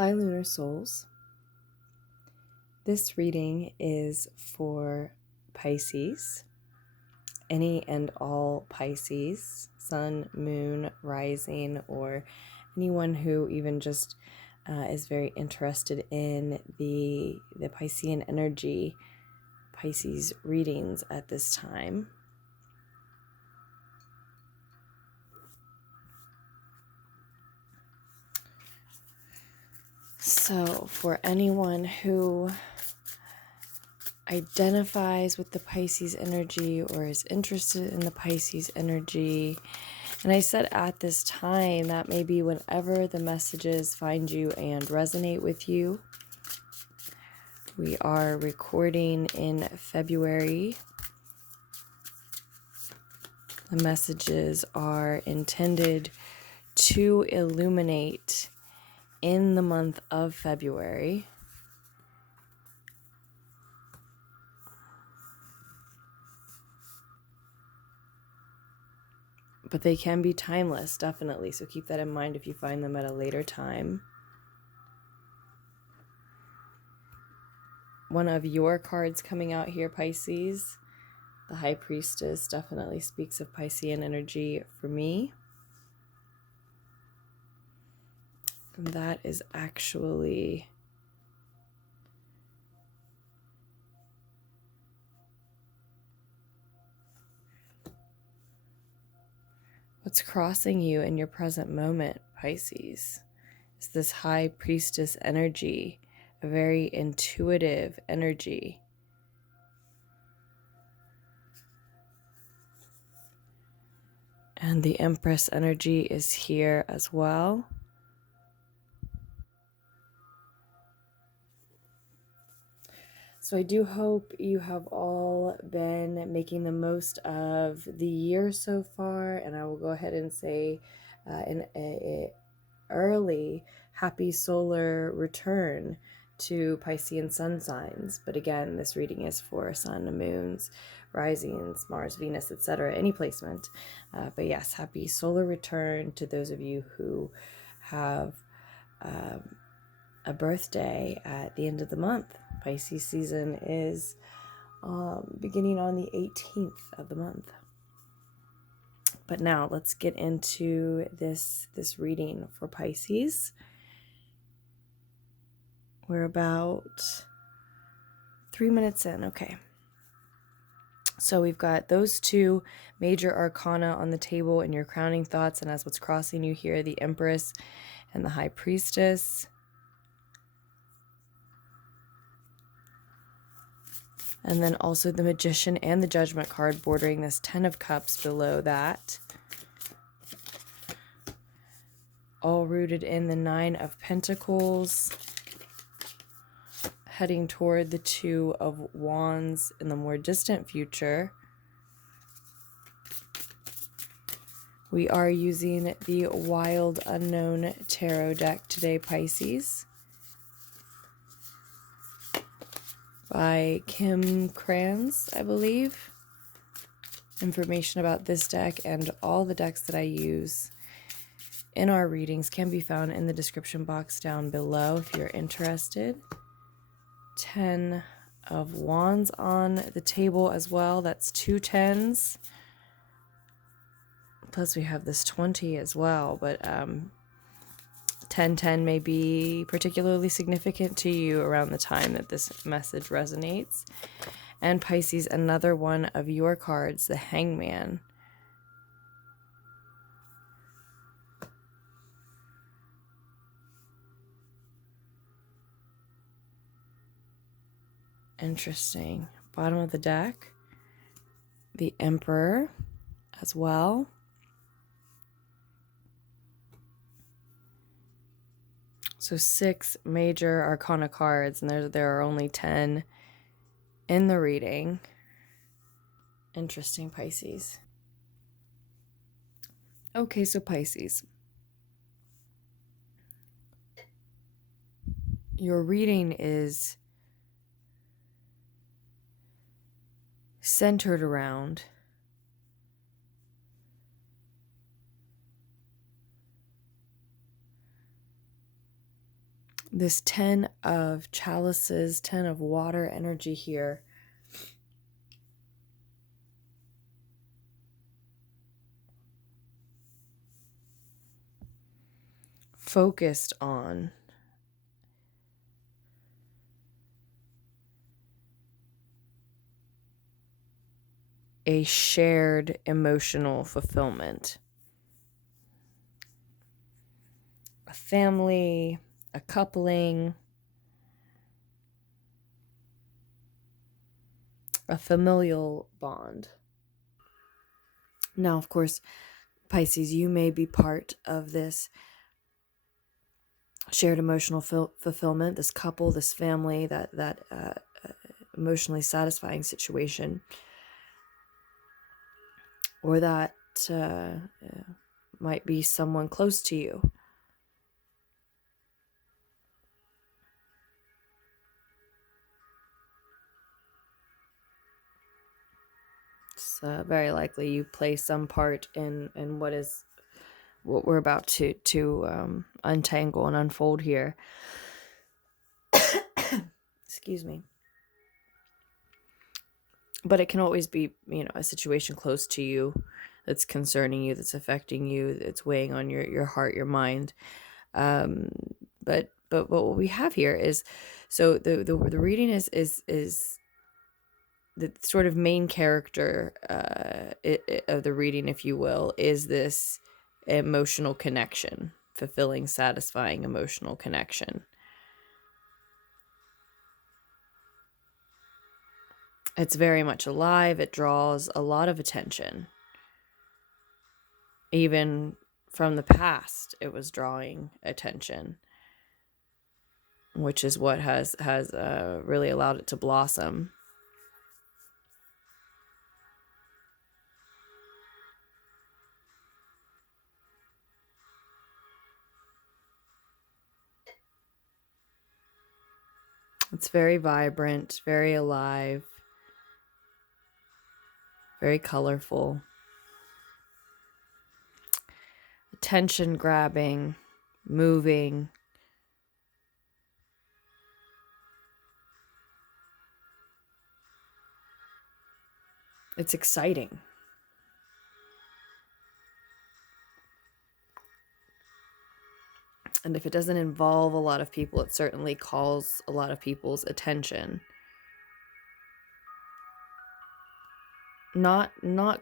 Hi, Lunar Souls. This reading is for Pisces, any and all Pisces, sun, moon, rising, or anyone who even just is very interested in the Piscean energy, Pisces readings at this time. So for anyone who identifies with the Pisces energy or is interested in the Pisces energy, and I said at this time that maybe whenever the messages find you and resonate with you. We are recording in February. The messages are intended to illuminate in the month of February. But they can be timeless, definitely. So keep that in mind if you find them at a later time. One of your cards coming out here, Pisces, the High Priestess, definitely speaks of Piscean energy for me. And that is actually what's crossing you in your present moment, Pisces. Is this High Priestess energy, a very intuitive energy. And the Empress energy is here as well. So I do hope you have all been making the most of the year so far, and I will go ahead and say an early happy solar return to Piscean sun signs. But again, this reading is for sun, moons, risings, Mars, Venus, etc., any placement. But yes, happy solar return to those of you who have a birthday at the end of the month. Pisces season is beginning on the 18th of the month. But now let's get into this reading for Pisces. We're about 3 minutes in. Okay. So we've got those two major arcana on the table in your crowning thoughts, and as what's crossing you here, the Empress and the High Priestess. And then also the Magician and the Judgment card bordering this 10 of Cups below that. All rooted in the 9 of Pentacles. Heading toward the 2 of Wands in the more distant future. We are using the Wild Unknown Tarot deck today, Pisces. By Kim Kranz, I believe. Information about this deck and all the decks that I use in our readings can be found in the description box down below if you're interested. 10 of Wands on the table as well. That's 2 10s. Plus we have this 20 as well, but 10-10 may be particularly significant to you around the time that this message resonates. And Pisces, another one of your cards, the Hangman. Interesting. Bottom of the deck, the Emperor as well. So 6 major arcana cards, and there are only 10 in the reading. Interesting, Pisces. Okay, so Pisces. Your reading is centered around This 10 of chalices, 10 of water energy here. Focused on a shared emotional fulfillment. A family, a coupling, a familial bond. Now, of course, Pisces, you may be part of this shared emotional fulfillment, this couple, this family, that emotionally satisfying situation, or that might be someone close to you. It's very likely you play some part in what we're about to untangle and unfold here. Excuse me. But it can always be, a situation close to you that's concerning you, that's affecting you, that's weighing on your heart, your mind. But what we have here is, so the reading is the sort of main character of the reading, if you will, is this emotional connection, fulfilling, satisfying emotional connection. It's very much alive. It draws a lot of attention. Even from the past, it was drawing attention, which is what has really allowed it to blossom. It's very vibrant, very alive, very colorful. Attention grabbing, moving. It's exciting. And if it doesn't involve a lot of people, it certainly calls a lot of people's attention. Not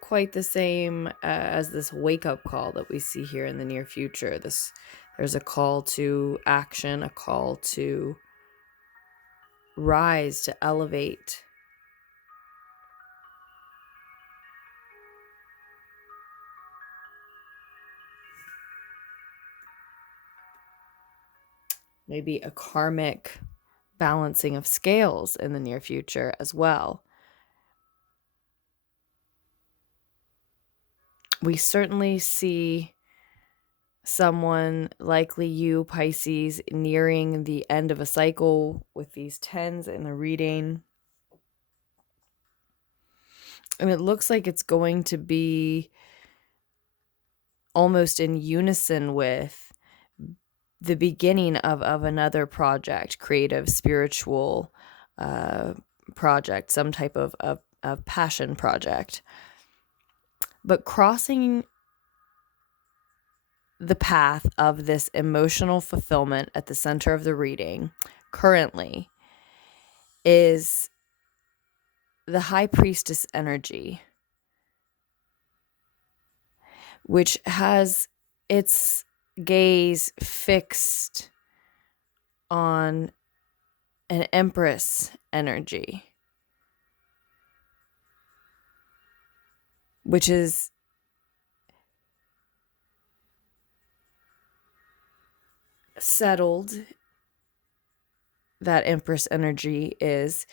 quite the same as this wake-up call that we see here in the near future. There's a call to action, a call to rise, to elevate. Maybe a karmic balancing of scales in the near future as well. We certainly see someone, likely you, Pisces, nearing the end of a cycle with these 10s in the reading. And it looks like it's going to be almost in unison with the beginning of another project, creative, spiritual project, some type of passion project. But crossing the path of this emotional fulfillment at the center of the reading currently is the High Priestess energy, which has its gaze fixed on an Empress energy, which is settled. That Empress energy is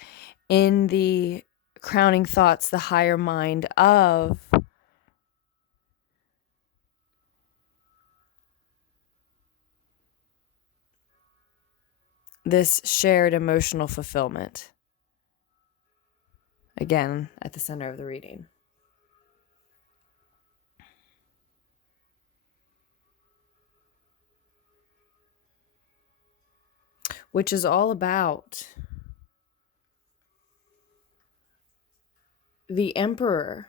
in the crowning thoughts, the higher mind of this shared emotional fulfillment. Again, at the center of the reading. which is all about the Emperor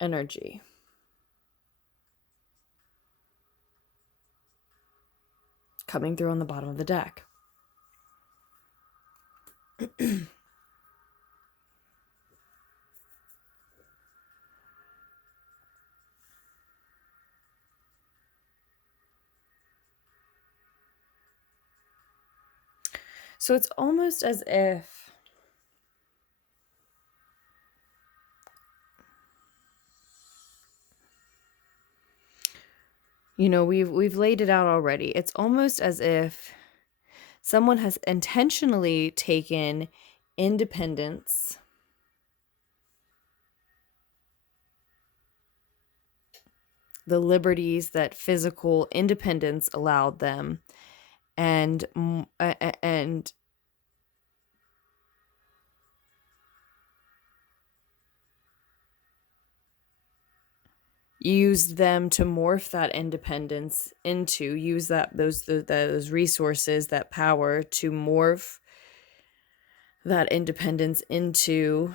energy. Coming through on the bottom of the deck. So it's almost as if we've laid it out already. It's almost as if someone has intentionally taken independence, the liberties that physical independence allowed them, and used them to morph that independence into, use those resources, that power, to morph that independence into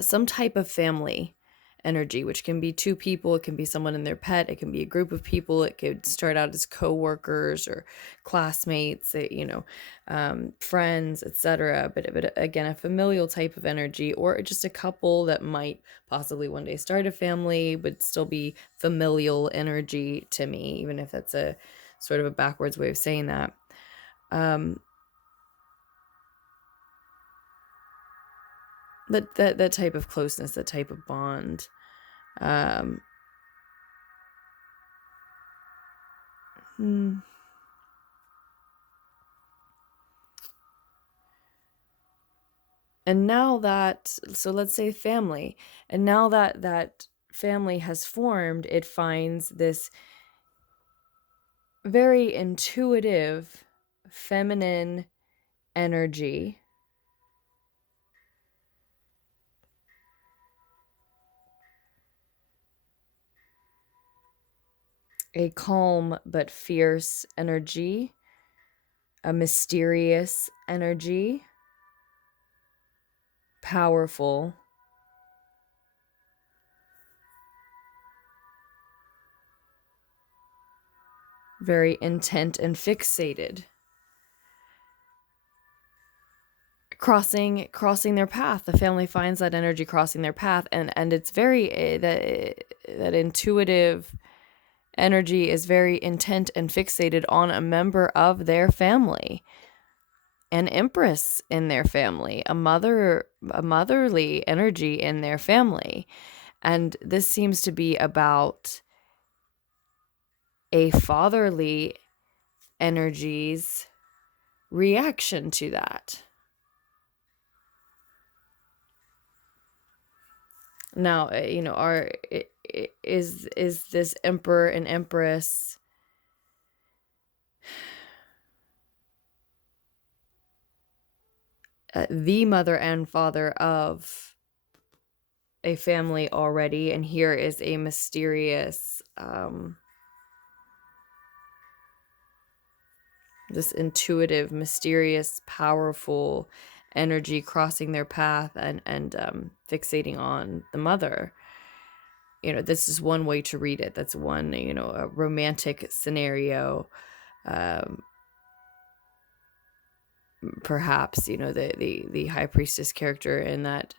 some type of family energy, which can be two people, it can be someone and their pet, it can be a group of people, it could start out as co-workers or classmates, friends, etc. But again, a familial type of energy, or just a couple that might possibly one day start a family, would still be familial energy to me, even if that's a sort of a backwards way of saying that. That type of closeness, that type of bond. And now so let's say family, and now that family has formed, it finds this very intuitive feminine energy, a calm but fierce energy, a mysterious energy, powerful, very intent and fixated, crossing their path. The family finds that energy crossing their path, and it's very that intuitive energy is very intent and fixated on a member of their family, an empress in their family, a motherly energy in their family. And this seems to be about a fatherly energy's reaction to that. Now, is this emperor and empress the mother and father of a family already? And here is a mysterious, this intuitive, mysterious, powerful energy crossing their path and fixating on the mother. This is one way to read it. That's one, a romantic scenario. Perhaps, the high priestess character in that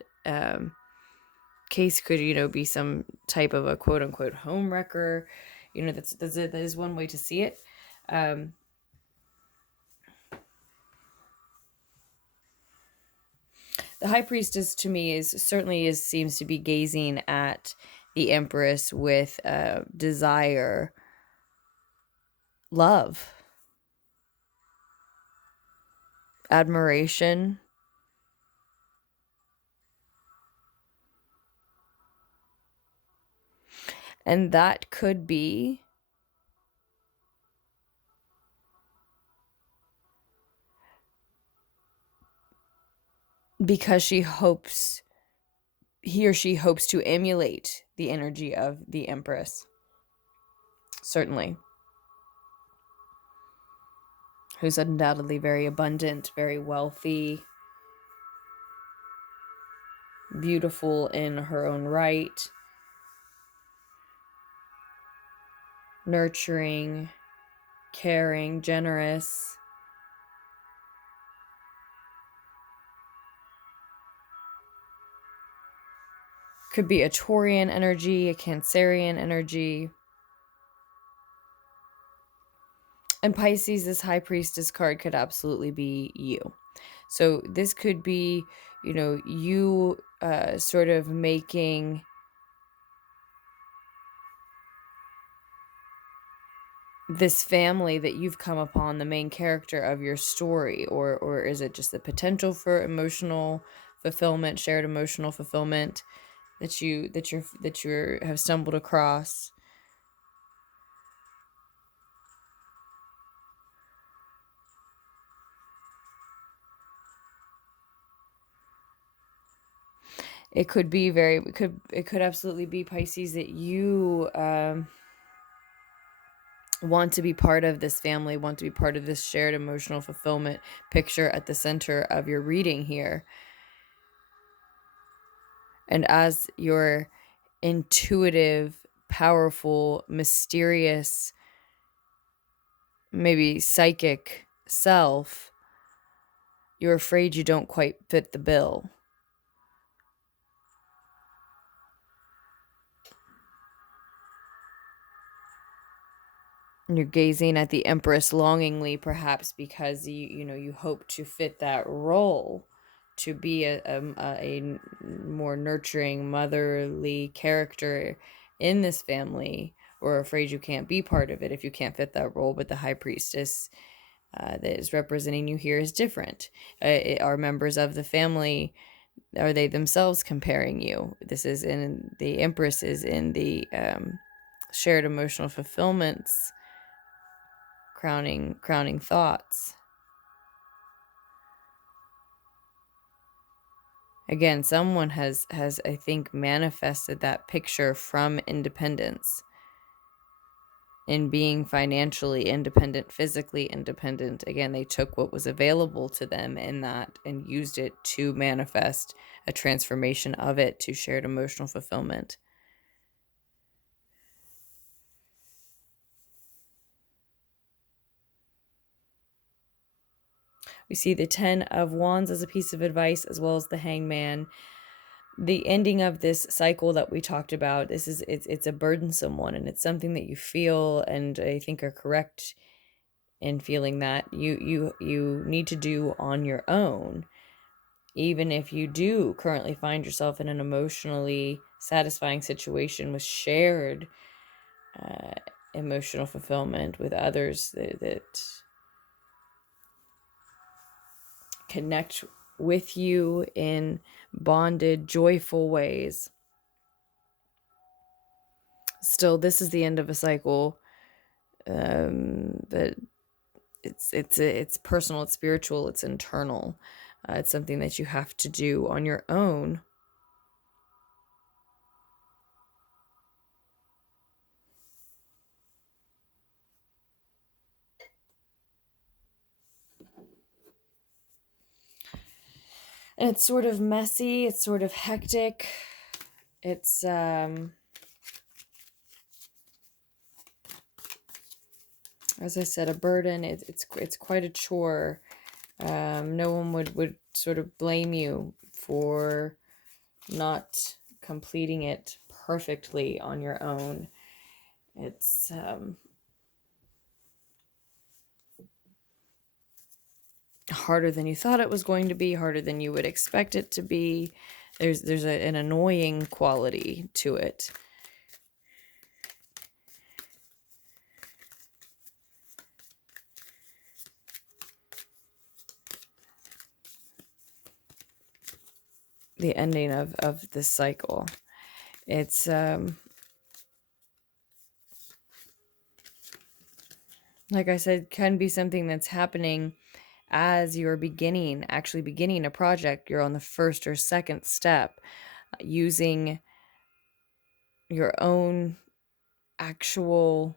case could, be some type of a quote unquote home wrecker. That is one way to see it. The high priestess to me seems to be gazing at the empress with desire, love, admiration, and that could be because he or she hopes to emulate the energy of the empress. Certainly. who's undoubtedly very abundant, very wealthy, beautiful in her own right, nurturing, caring, generous. Could be a Taurian energy, a Cancerian energy. And Pisces, this High Priestess card could absolutely be you. So this could be, you sort of making this family that you've come upon the main character of your story, or is it just the potential for emotional fulfillment, shared emotional fulfillment that you have stumbled across? It could be it could absolutely be, Pisces, that you want to be part of this family, want to be part of this shared emotional fulfillment picture at the center of your reading here. And as your intuitive, powerful, mysterious, maybe psychic self, you're afraid you don't quite fit the bill. You're gazing at the Empress longingly, perhaps because you hope to fit that role, to be a more nurturing, motherly character in this family, or afraid you can't be part of it if you can't fit that role. But the High Priestess that is representing you here is different. Are members of the family, are they themselves comparing you? This is in the Empress is in the shared emotional fulfillments, crowning thoughts. Again, someone has I think manifested that picture from independence, in being financially independent, physically independent. Again, they took what was available to them in that and used it to manifest a transformation of it to shared emotional fulfillment. We see the 10 of Wands as a piece of advice, as well as the Hangman. The ending of this cycle that we talked about, it's a burdensome one, and it's something that you feel, and I think are correct in feeling that you need to do on your own, even if you do currently find yourself in an emotionally satisfying situation with shared emotional fulfillment with others that connect with you in bonded, joyful ways. Still, this is the end of a cycle, but it's personal, it's spiritual, it's internal. It's something that you have to do on your own. And it's sort of messy, it's sort of hectic. It's as I said, a burden. It's quite a chore. No one would sort of blame you for not completing it perfectly on your own. It's harder than you thought it was going to be, harder than you would expect it to be. There's an annoying quality to it. The ending of this cycle. It's like I said, can be something that's happening as you're actually beginning a project. You're on the first or second step, using your own actual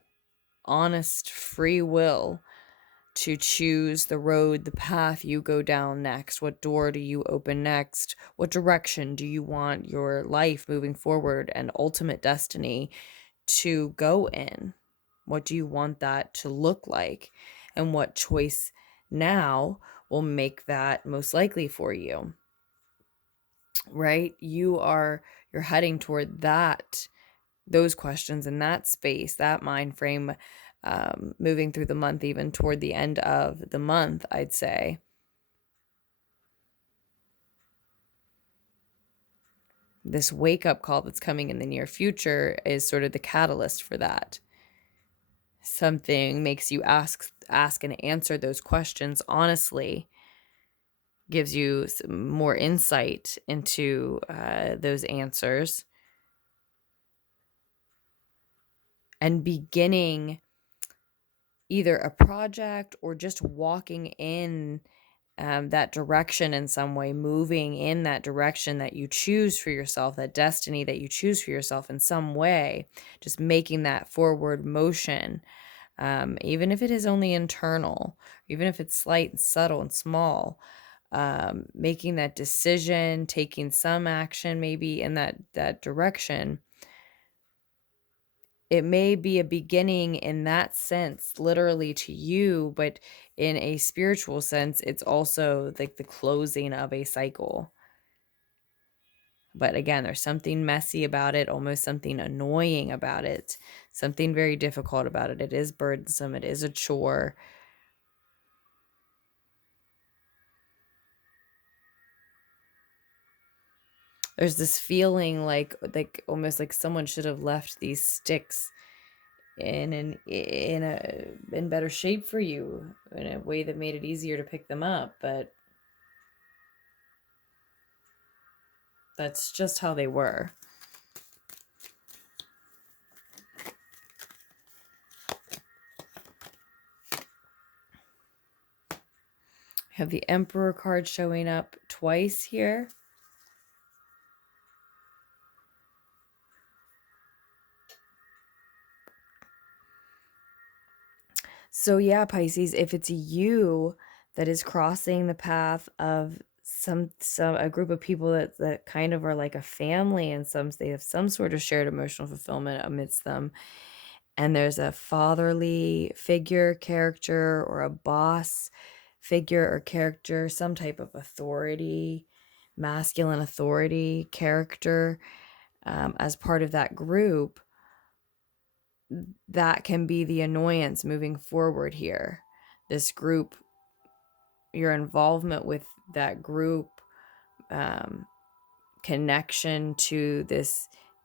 honest free will to choose the road, the path you go down next. What door do you open next? What direction do you want your life moving forward and ultimate destiny to go in? What do you want that to look like? And what choice now will make that most likely for you? Right? You're heading toward those questions in that space, that mind frame, moving through the month, even toward the end of the month, I'd say. This wake-up call that's coming in the near future is sort of the catalyst for that. Something makes you ask and answer those questions honestly, gives you some more insight into those answers, and beginning either a project or just walking in that direction in some way, moving in that direction that you choose for yourself, that destiny that you choose for yourself in some way, just making that forward motion, even if it is only internal, even if it's slight and subtle and small, making that decision, taking some action maybe in that direction. It may be a beginning in that sense, literally to you, but in a spiritual sense, it's also like the closing of a cycle. But again, there's something messy about it, almost something annoying about it, something very difficult about it. It is burdensome. It is a chore. There's this feeling like almost like someone should have left these sticks in better shape for you, in a way that made it easier to pick them up, but that's just how they were. I have the Emperor card showing up twice here. So yeah, Pisces, if it's you that is crossing the path of a group of people that kind of are like a family, and they have some sort of shared emotional fulfillment amidst them, and there's a fatherly figure, character, or a boss figure or character, some type of authority, masculine authority character, as part of that group, that can be the annoyance moving forward here. This group, your involvement with that group, connection to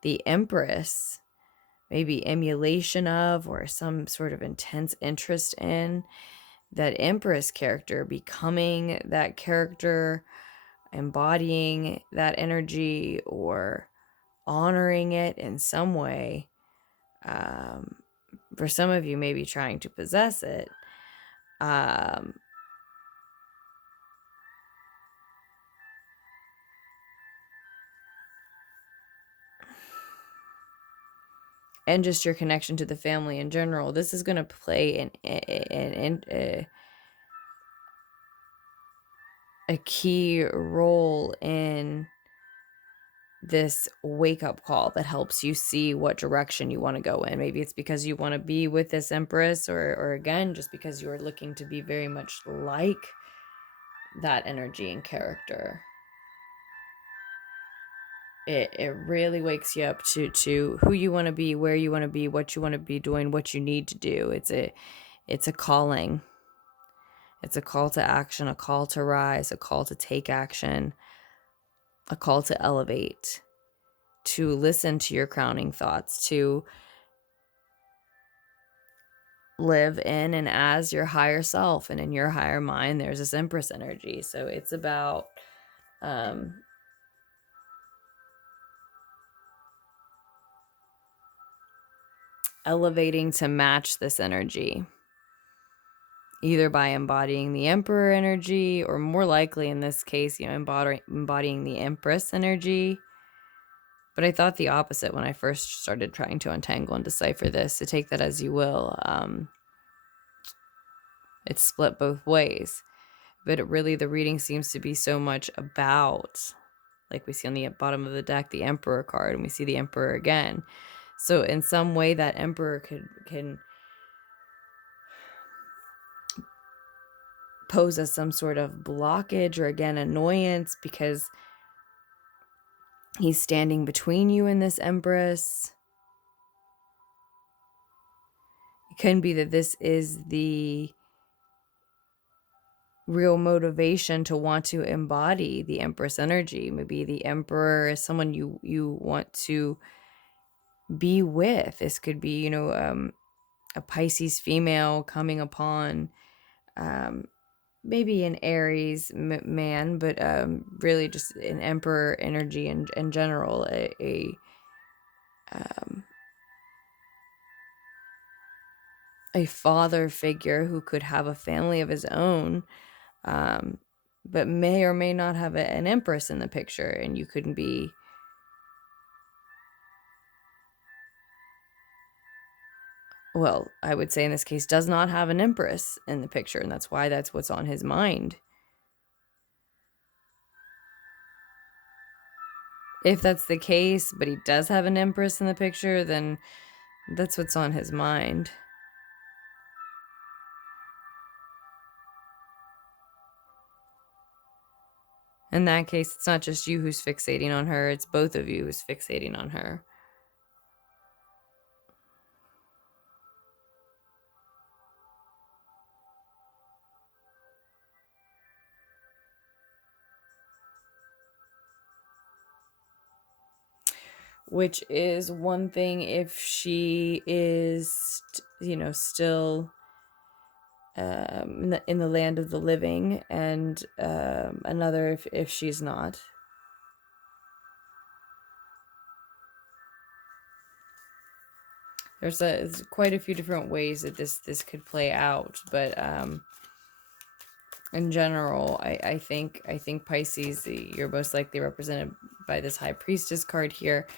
the Empress, maybe emulation of or some sort of intense interest in that Empress character, becoming that character, embodying that energy, or honoring it in some way. For some of you, maybe trying to possess it. And just your connection to the family in general. This is going to play a key role in this wake-up call that helps you see what direction you want to go in. Maybe it's because you want to be with this Empress, or again, just because you're looking to be very much like that energy and character. It really wakes you up to who you want to be, where you want to be, what you want to be doing, what you need to do. It's a calling. It's a call to action, a call to rise, a call to take action, a call to elevate, to listen to your crowning thoughts, to live in and as your higher self. And in your higher mind, there's this Empress energy. So it's about elevating to match this energy, either by embodying the Emperor energy, or more likely in this case, embodying the Empress energy. But I thought the opposite when I first started trying to untangle and decipher this, so take that as you will. It's split both ways. But really, the reading seems to be so much about, like we see on the bottom of the deck, the Emperor card, and we see the Emperor again. So in some way, that Emperor can pose as some sort of blockage or, again, annoyance, because he's standing between you and this Empress. It can be that this is the real motivation to want to embody the Empress energy. Maybe the Emperor is someone you want to be with. This could be, a Pisces female coming upon maybe an Aries man, but really just an Emperor energy in general, a father figure who could have a family of his own, but may or may not have an Empress in the picture, and you couldn't be, well, I would say in this case, does not have an Empress in the picture, and that's what's on his mind. If that's the case, but he does have an Empress in the picture, then that's what's on his mind. In that case, it's not just you who's fixating on her, it's both of you who's fixating on her. Which is one thing if she is, still in the land of the living, and another if she's not. There's quite a few different ways that this could play out, but in general, I think Pisces, you're most likely represented by this High Priestess card here.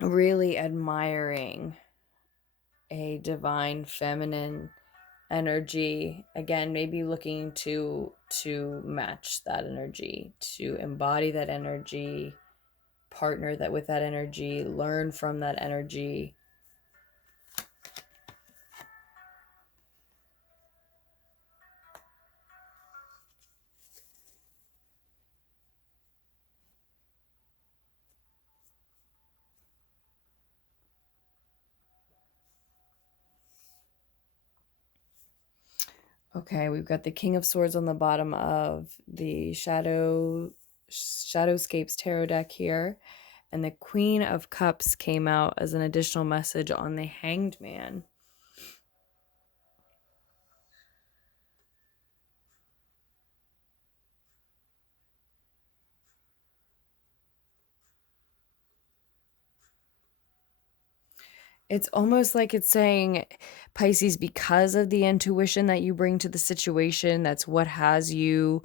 Really admiring a divine feminine energy, again, maybe looking to match that energy, to embody that energy, partner that with that energy, learn from that energy. Okay, we've got the King of Swords on the bottom of the Shadowscapes tarot deck here, and the Queen of Cups came out as an additional message on the Hanged Man. It's almost like it's saying, Pisces, because of the intuition that you bring to the situation, that's what has you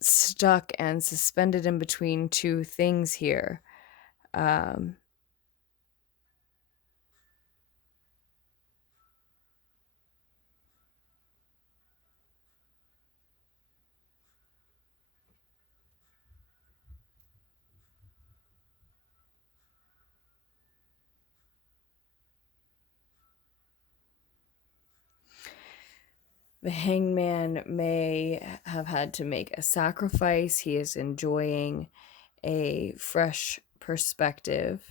stuck and suspended in between two things here. The hangman may have had to make a sacrifice. He is enjoying a fresh perspective,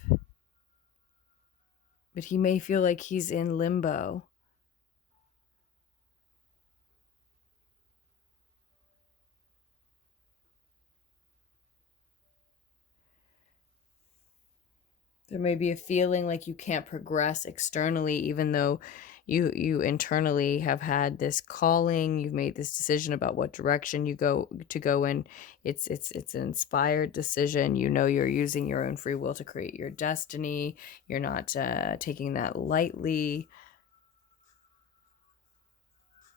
but he may feel like he's in limbo. There may be a feeling like you can't progress externally, even though you internally have had this calling, you've made this decision about what direction you go in. It's an inspired decision. You know you're using your own free will to create your destiny. You're not taking that lightly.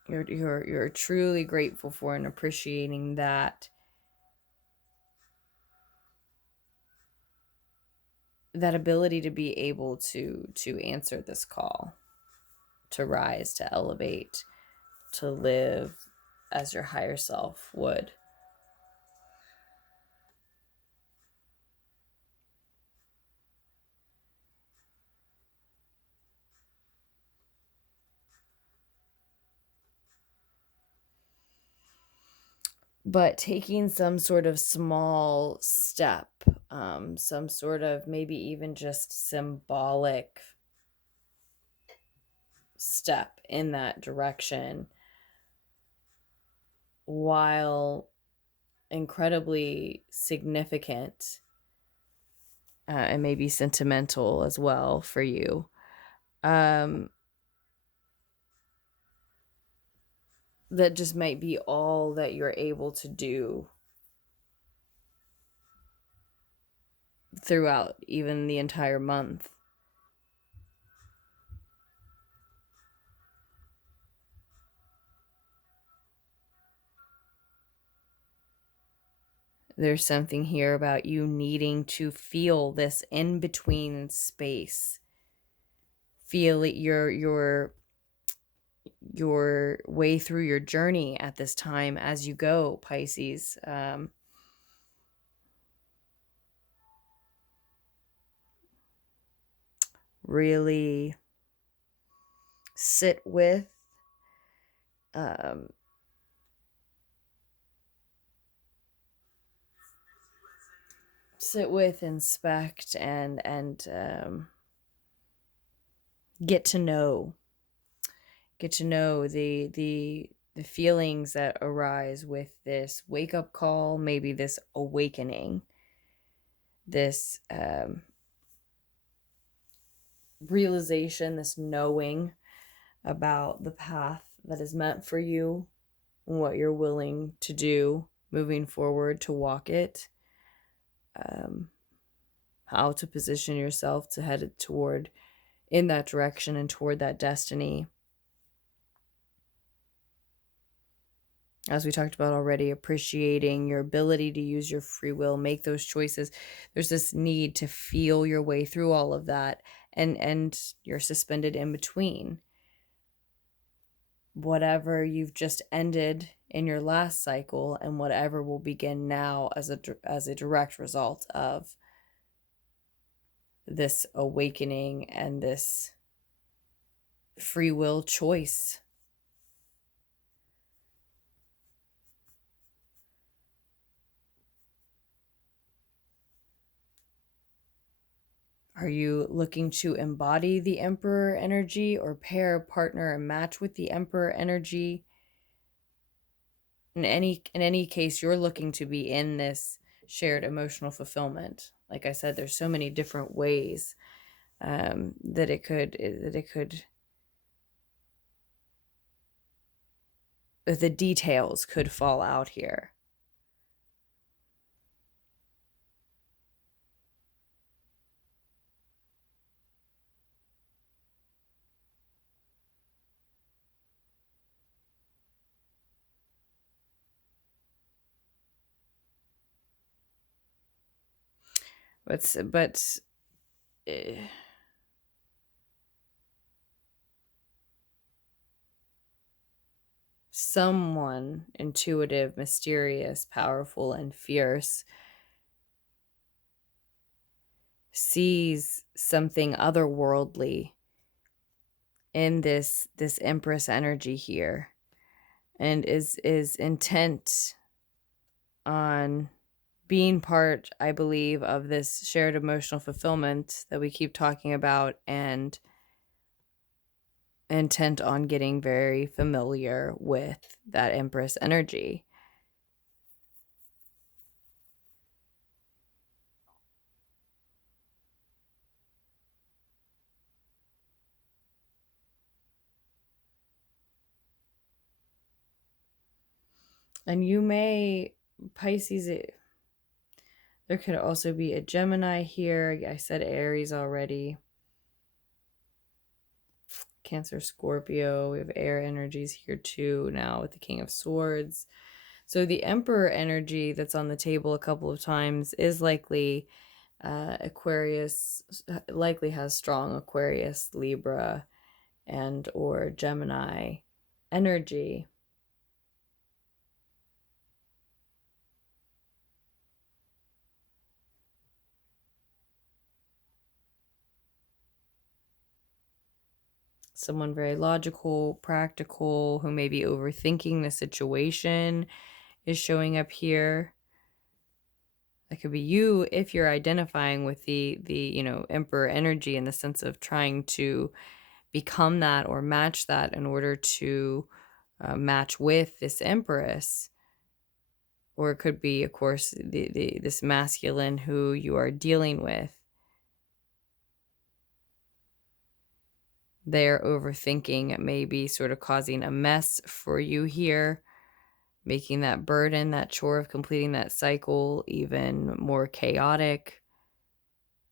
You're truly grateful for and appreciating that ability to be able to answer this call, to rise, to elevate, to live as your higher self would. But taking some sort of small step, some sort of maybe even just symbolic step in that direction, while incredibly significant and maybe sentimental as well for you, that just might be all that you're able to do throughout even the entire month. There's something here about you needing to feel this in-between space. Feel it, your way through your journey at this time as you go, Pisces. Really sit with inspect, and get to know the feelings that arise with this wake-up call, maybe this awakening, this realization, this knowing about the path that is meant for you and what you're willing to do moving forward to walk it, how to position yourself to head toward in that direction and toward that destiny. As we talked about already, appreciating your ability to use your free will, make those choices. There's this need to feel your way through all of that, and you're suspended in between. Whatever you've just ended in your last cycle and whatever will begin now as a direct result of this awakening and this free will choice. Are you looking to embody the Emperor energy or pair, partner, and match with the Emperor energy? In any case, you're looking to be in this shared emotional fulfillment. Like I said, there's so many different ways that it could the details could fall out here. But someone intuitive, mysterious, powerful, and fierce sees something otherworldly in this Empress energy here, and is intent on being part, I believe, of this shared emotional fulfillment that we keep talking about, and intent on getting very familiar with that Empress energy. And you may, Pisces, there could also be a Gemini here. I said Aries already. Cancer, Scorpio. We have air energies here too now with the King of Swords. So the Emperor energy that's on the table a couple of times is likely Aquarius, likely has strong Aquarius, Libra, and or Gemini energy. Someone very logical, practical, who may be overthinking the situation is showing up here. That could be you if you're identifying with the Emperor energy in the sense of trying to become that or match that in order to match with this Empress. Or it could be, of course, this masculine who you are dealing with. Their overthinking may be sort of causing a mess for you here, making that burden, that chore of completing that cycle even more chaotic,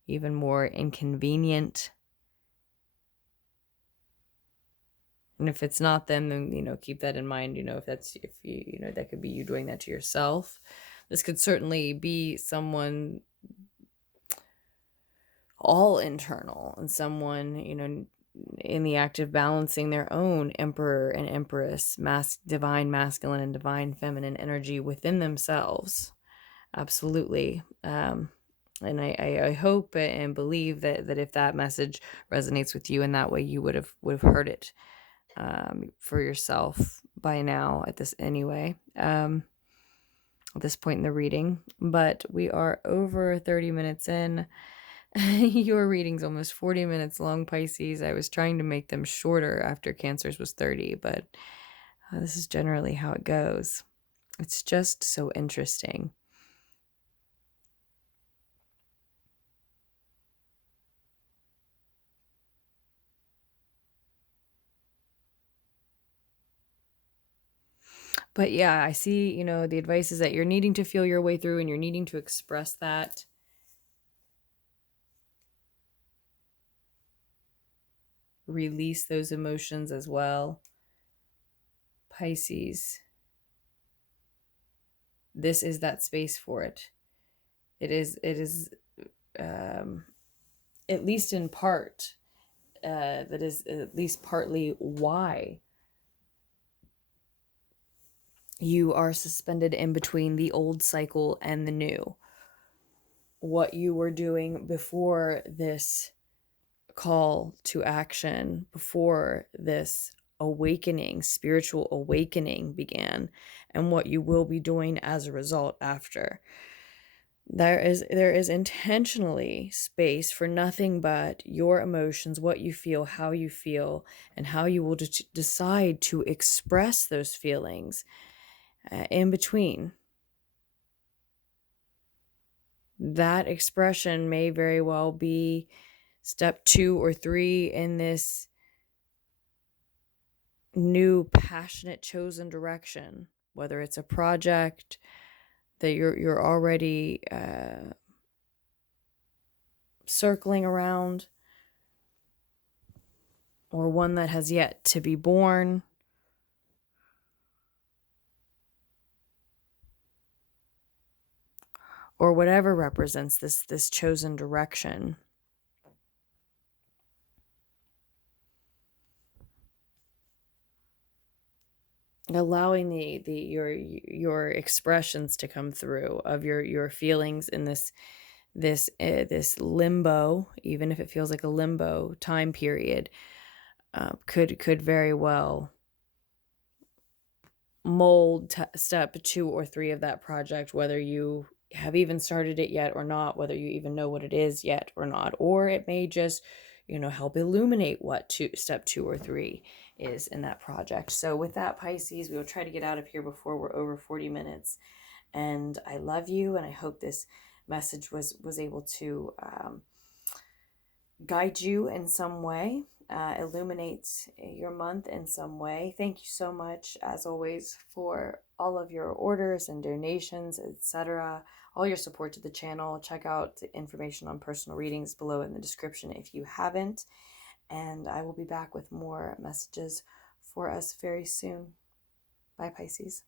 even more inconvenient. And if it's not them, then, keep that in mind, if you that could be you doing that to yourself. This could certainly be someone all internal and someone, in the act of balancing their own Emperor and Empress, divine masculine and divine feminine energy within themselves. Absolutely. And I hope and believe that if that message resonates with you in that way, you would have heard it for yourself by now at this at this point in the reading. But we are over 30 minutes in. Your reading's almost 40 minutes long, Pisces. I was trying to make them shorter after Cancer's was 30, but this is generally how it goes. It's just so interesting. But yeah, I see, the advice is that you're needing to feel your way through and you're needing to express that. Release those emotions as well. Pisces. This is that space for it. It is at least in part, that is at least partly why you are suspended in between the old cycle and the new. What you were doing before this call to action, before this awakening, spiritual awakening began, and what you will be doing as a result after. There is intentionally space for nothing but your emotions, what you feel, how you feel, and how you will decide to express those feelings in between. That expression may very well be step 2 or 3 in this new passionate chosen direction, whether it's a project that you're already circling around, or one that has yet to be born. Or whatever represents this chosen direction. Allowing your expressions to come through of your feelings in this limbo, even if it feels like a limbo time period, could very well mold step 2 or 3 of that project, whether you have even started it yet or not, whether you even know what it is yet or not, or it may just help illuminate what step 2 or 3 is in that project. So with that, Pisces, we will try to get out of here before we're over 40 minutes. And I love you, and I hope this message was able to guide you in some way. illuminate your month in some way. Thank you so much, as always, for all of your orders and donations, etc., all your support to the channel. Check out the information on personal readings below in the description if you haven't. And I will be back with more messages for us very soon. Bye, Pisces.